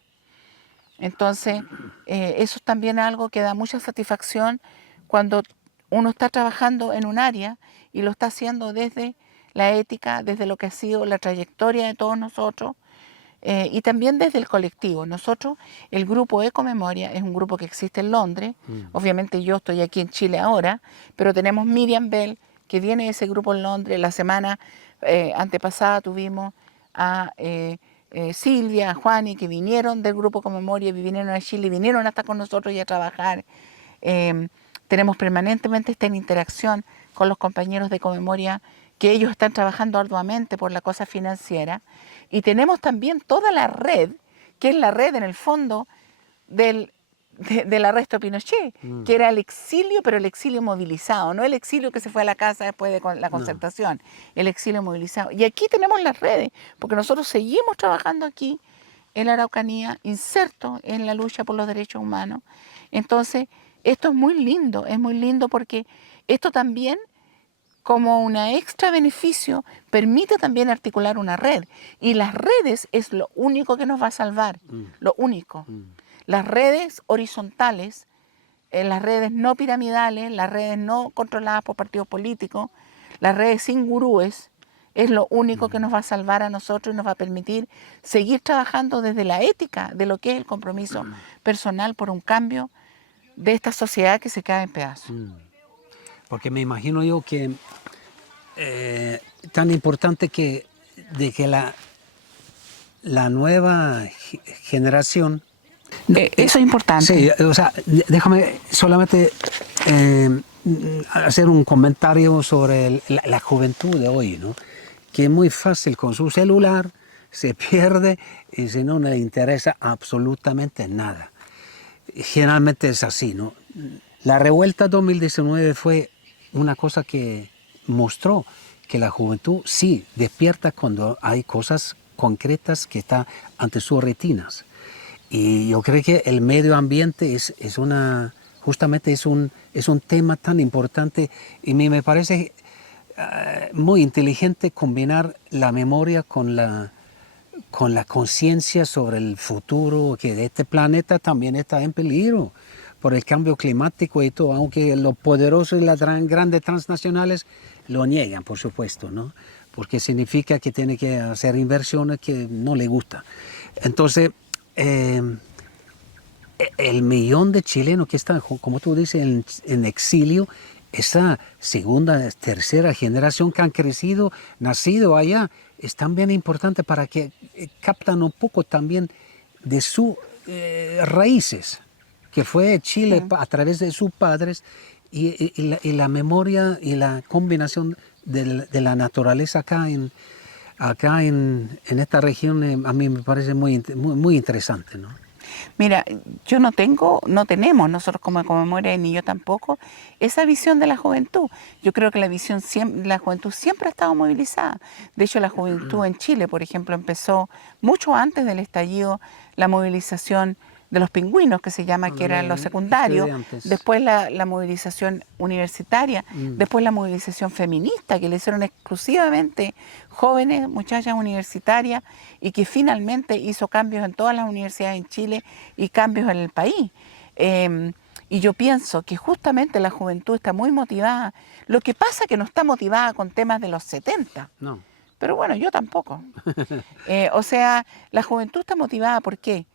Entonces, eso es también algo que da mucha satisfacción cuando uno está trabajando en un área y lo está haciendo desde la ética, desde lo que ha sido la trayectoria de todos nosotros y también desde el colectivo. Nosotros, el grupo Ecomemoria es un grupo que existe en Londres. Obviamente yo estoy aquí en Chile ahora, pero tenemos Miriam Bell, que viene de ese grupo en Londres. La semana antepasada tuvimos a Silvia, a Juani, que vinieron del grupo Ecomemoria, vinieron a Chile, vinieron hasta con nosotros y a trabajar. Tenemos permanentemente esta interacción con los compañeros de Ecomemoria, que ellos están trabajando arduamente por la cosa financiera. Y tenemos también toda la red, que es la red en el fondo del arresto de Pinochet, que era el exilio, pero el exilio movilizado, no el exilio que se fue a la casa después de la concertación, el exilio movilizado. Y aquí tenemos las redes, porque nosotros seguimos trabajando aquí en la Araucanía, insertos en la lucha por los derechos humanos. Entonces, esto es muy lindo porque esto también, como un extra beneficio, permite también articular una red. Y las redes es lo único que nos va a salvar, lo único. Las redes horizontales, las redes no piramidales, las redes no controladas por partidos políticos, las redes sin gurúes, es lo único que nos va a salvar a nosotros y nos va a permitir seguir trabajando desde la ética de lo que es el compromiso personal por un cambio de esta sociedad que se cae en pedazos. Porque me imagino yo que tan importante de que la nueva generación Eso es importante. Sí, o sea, déjame solamente hacer un comentario sobre la juventud de hoy, ¿no? Que es muy fácil con su celular, se pierde y si no le interesa absolutamente nada. Generalmente es así, ¿no? La revuelta 2019 fue una cosa que mostró que la juventud sí despierta cuando hay cosas concretas que están ante sus retinas. Y yo creo que el medio ambiente justamente es un tema tan importante y me parece muy inteligente combinar la memoria con la conciencia sobre el futuro, que este planeta también está en peligro por el cambio climático y todo, aunque los poderosos y las grandes transnacionales lo niegan, por supuesto, ¿no? Porque significa que tiene que hacer inversiones que no le gustan. Entonces, el millón de chilenos que están, como tú dices, en exilio, esa segunda, tercera generación que han crecido, nacido allá, es también importante para que captan un poco también de sus raíces, que fue Chile a través de sus padres y la memoria y la combinación de la naturaleza acá en esta región a mí me parece muy interesante, ¿no? Mira, yo no tenemos nosotros como Conmemora, ni yo tampoco, esa visión de la juventud. Yo creo que la juventud siempre ha estado movilizada. De hecho, la juventud en Chile, por ejemplo, empezó mucho antes del estallido la movilización de los pingüinos, que se llama, que eran los secundarios, después la movilización universitaria, después la movilización feminista, que le hicieron exclusivamente jóvenes, muchachas universitarias, y que finalmente hizo cambios en todas las universidades en Chile y cambios en el país. Y yo pienso que justamente la juventud está muy motivada. Lo que pasa es que no está motivada con temas de los 70. No. Pero bueno, yo tampoco. O sea, la juventud está motivada ¿por qué?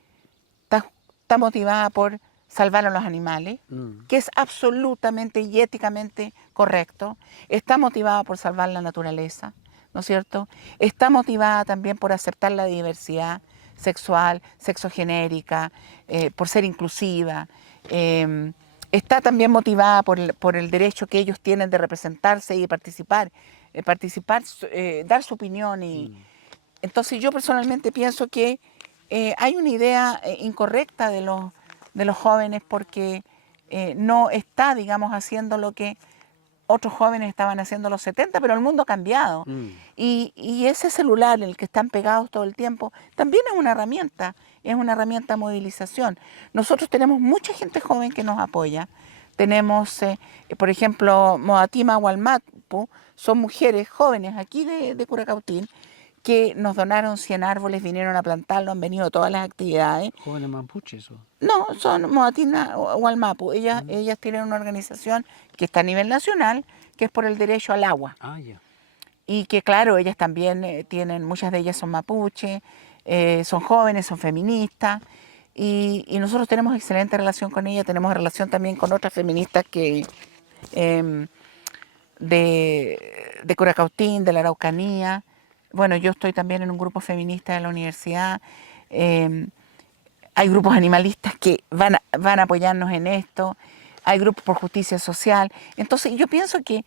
Está motivada por salvar a los animales, que es absolutamente y éticamente correcto. Está motivada por salvar la naturaleza, ¿no es cierto? Está motivada también por aceptar la diversidad sexual, sexogenérica, por ser inclusiva. Está también motivada por el derecho que ellos tienen de representarse y participar, dar su opinión. Entonces yo personalmente pienso que hay una idea incorrecta de los jóvenes porque no está, digamos, haciendo lo que otros jóvenes estaban haciendo en los 70, pero el mundo ha cambiado. Y ese celular en el que están pegados todo el tiempo también es una herramienta de movilización. Nosotros tenemos mucha gente joven que nos apoya. Tenemos, por ejemplo, Moatima Hualmapu, son mujeres jóvenes aquí de Curacautín, que nos donaron 100 árboles, vinieron a plantarlo, han venido a todas las actividades. ¿Jóvenes mapuches? No, son Moatina Hualmapu. Ellas tienen una organización que está a nivel nacional, que es por el derecho al agua. Y que claro, ellas también muchas de ellas son mapuche, son jóvenes, son feministas, y nosotros tenemos excelente relación con ellas, tenemos relación también con otras feministas que de Curacautín, de la Araucanía. Bueno, yo estoy también en un grupo feminista de la universidad. Hay grupos animalistas que van a apoyarnos en esto. Hay grupos por justicia social. Entonces, yo pienso que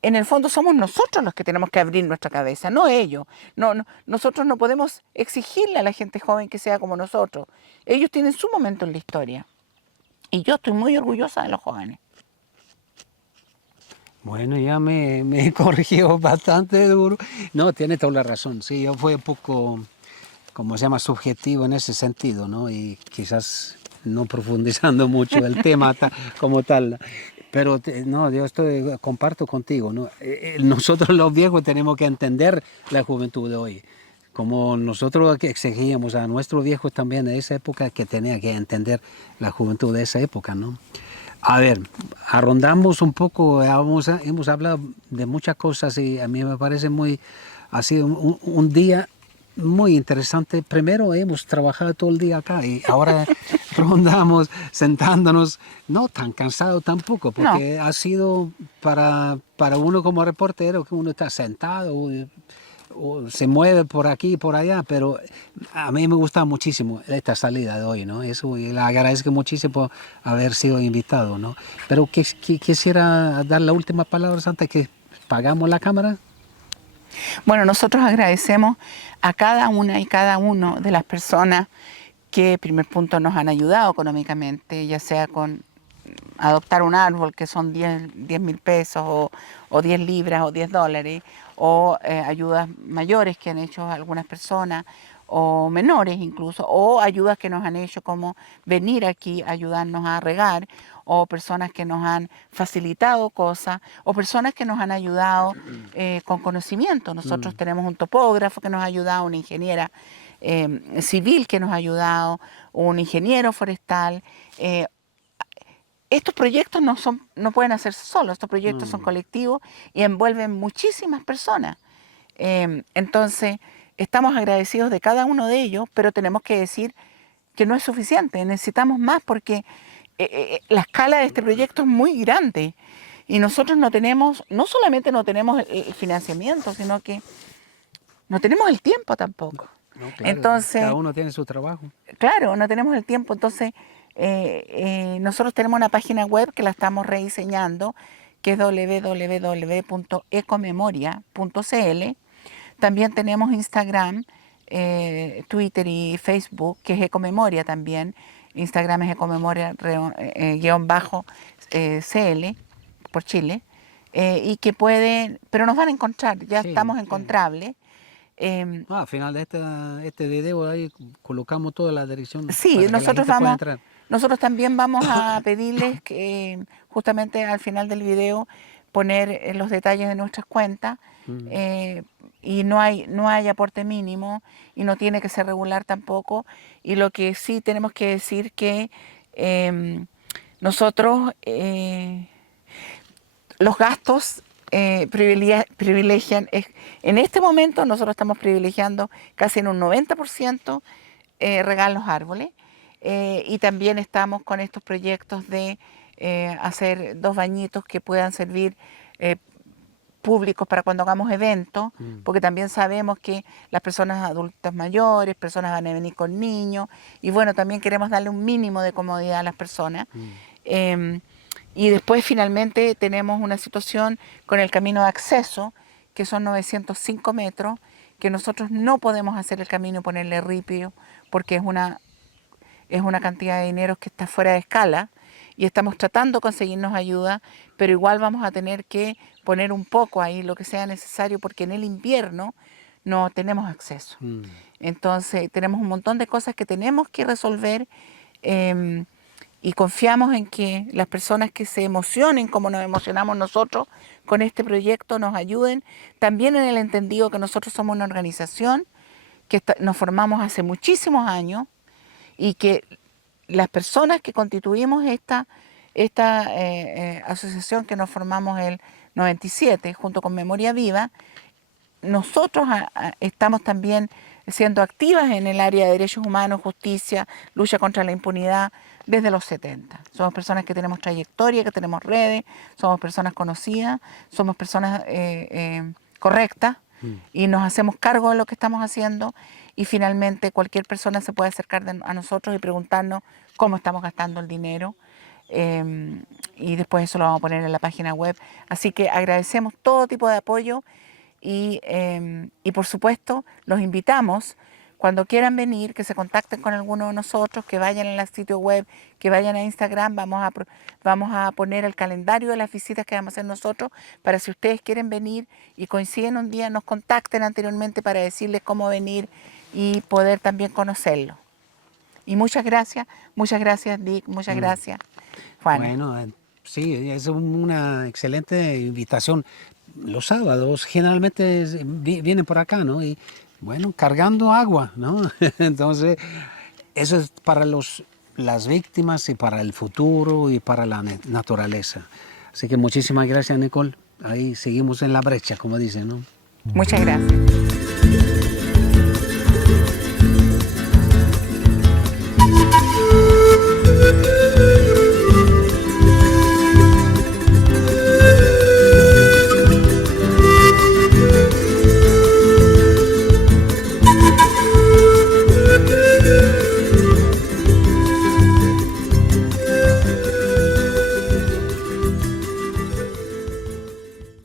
en el fondo somos nosotros los que tenemos que abrir nuestra cabeza, no ellos. Nosotros no podemos exigirle a la gente joven que sea como nosotros. Ellos tienen su momento en la historia. Y yo estoy muy orgullosa de los jóvenes. Bueno, ya me corrigió bastante duro. No, tiene toda la razón. Sí, yo fui un poco, como se llama, subjetivo en ese sentido, ¿no? Y quizás no profundizando mucho el tema como tal. Pero no, yo comparto contigo, ¿no? Nosotros los viejos tenemos que entender la juventud de hoy. Como nosotros exigíamos a nuestros viejos también de esa época, que tenía que entender la juventud de esa época, ¿no? A ver, arrondamos un poco, hemos hablado de muchas cosas y a mí me parece ha sido un día muy interesante. Primero hemos trabajado todo el día acá y ahora rondamos sentándonos, no tan cansado tampoco, porque ha sido para uno como reportero que uno está sentado se mueve por aquí y por allá, pero a mí me gusta muchísimo esta salida de hoy, ¿no? Eso, y le agradezco muchísimo por haber sido invitado, ¿no? Pero quisiera dar la última palabra antes que pagamos la cámara. Bueno, nosotros agradecemos a cada una y cada uno de las personas que, primer punto, nos han ayudado económicamente, ya sea con adoptar un árbol, que son 10.000 pesos, o 10 libras, o 10 dólares, o ayudas mayores que han hecho algunas personas, o menores incluso, o ayudas que nos han hecho como venir aquí a ayudarnos a regar, o personas que nos han facilitado cosas, o personas que nos han ayudado con conocimiento. Nosotros tenemos un topógrafo que nos ha ayudado, una ingeniera civil que nos ha ayudado, un ingeniero forestal. Estos proyectos no pueden hacerse solos, estos proyectos son colectivos y envuelven muchísimas personas. Entonces, estamos agradecidos de cada uno de ellos, pero tenemos que decir que no es suficiente, necesitamos más porque la escala de este proyecto es muy grande y nosotros no solamente no tenemos el financiamiento, sino que no tenemos el tiempo tampoco. No, claro, Entonces, cada uno tiene su trabajo. claro, no tenemos el tiempo, entonces nosotros tenemos una página web que la estamos rediseñando, que es www.ecomemoria.cl. También tenemos Instagram, Twitter y Facebook, que es Ecomemoria también. Instagram es Ecomemoria _CL por Chile. Y que pueden, pero nos van a encontrar, ya Sí, estamos sí. encontrables. Al final de este video ahí colocamos toda la dirección Sí, para que la gente pueda entrar. nosotros también vamos a pedirles que justamente al final del video poner los detalles de nuestras cuentas y no hay aporte mínimo y no tiene que ser regular tampoco. Y lo que sí tenemos que decir que nosotros los gastos privilegian, en este momento nosotros estamos privilegiando casi en un 90% regar los árboles y también estamos con estos proyectos de hacer 2 bañitos que puedan servir públicos para cuando hagamos eventos, porque también sabemos que las personas adultas mayores, personas van a venir con niños y bueno, también queremos darle un mínimo de comodidad a las personas. Y después finalmente tenemos una situación con el camino de acceso, que son 905 metros, que nosotros no podemos hacer el camino y ponerle ripio, porque es una cantidad de dinero que está fuera de escala, y estamos tratando de conseguirnos ayuda, pero igual vamos a tener que poner un poco ahí lo que sea necesario, porque en el invierno no tenemos acceso. Entonces tenemos un montón de cosas que tenemos que resolver, y confiamos en que las personas que se emocionen como nos emocionamos nosotros con este proyecto nos ayuden, también en el entendido que nosotros somos una organización que nos formamos hace muchísimos años y que las personas que constituimos esta asociación que nos formamos el 97 junto con Memoria Viva, nosotros estamos también siendo activas en el área de derechos humanos, justicia, lucha contra la impunidad desde los 70. Somos personas que tenemos trayectoria, que tenemos redes, somos personas conocidas, somos personas correctas y nos hacemos cargo de lo que estamos haciendo y finalmente cualquier persona se puede acercar a nosotros y preguntarnos cómo estamos gastando el dinero. Y después eso lo vamos a poner en la página web. Así que agradecemos todo tipo de apoyo y por supuesto los invitamos cuando quieran venir, que se contacten con alguno de nosotros, que vayan al sitio web, que vayan a Instagram, vamos a poner el calendario de las visitas que vamos a hacer nosotros para si ustedes quieren venir y coinciden un día, nos contacten anteriormente para decirles cómo venir y poder también conocerlo. Y muchas gracias Dick, muchas gracias Juan. Bueno, sí, es una excelente invitación. Los sábados generalmente vienen por acá, ¿no? Y bueno, cargando agua, ¿no? Entonces, eso es para las víctimas y para el futuro y para la naturaleza. Así que muchísimas gracias, Nicole. Ahí seguimos en la brecha, como dicen, ¿no? Muchas gracias.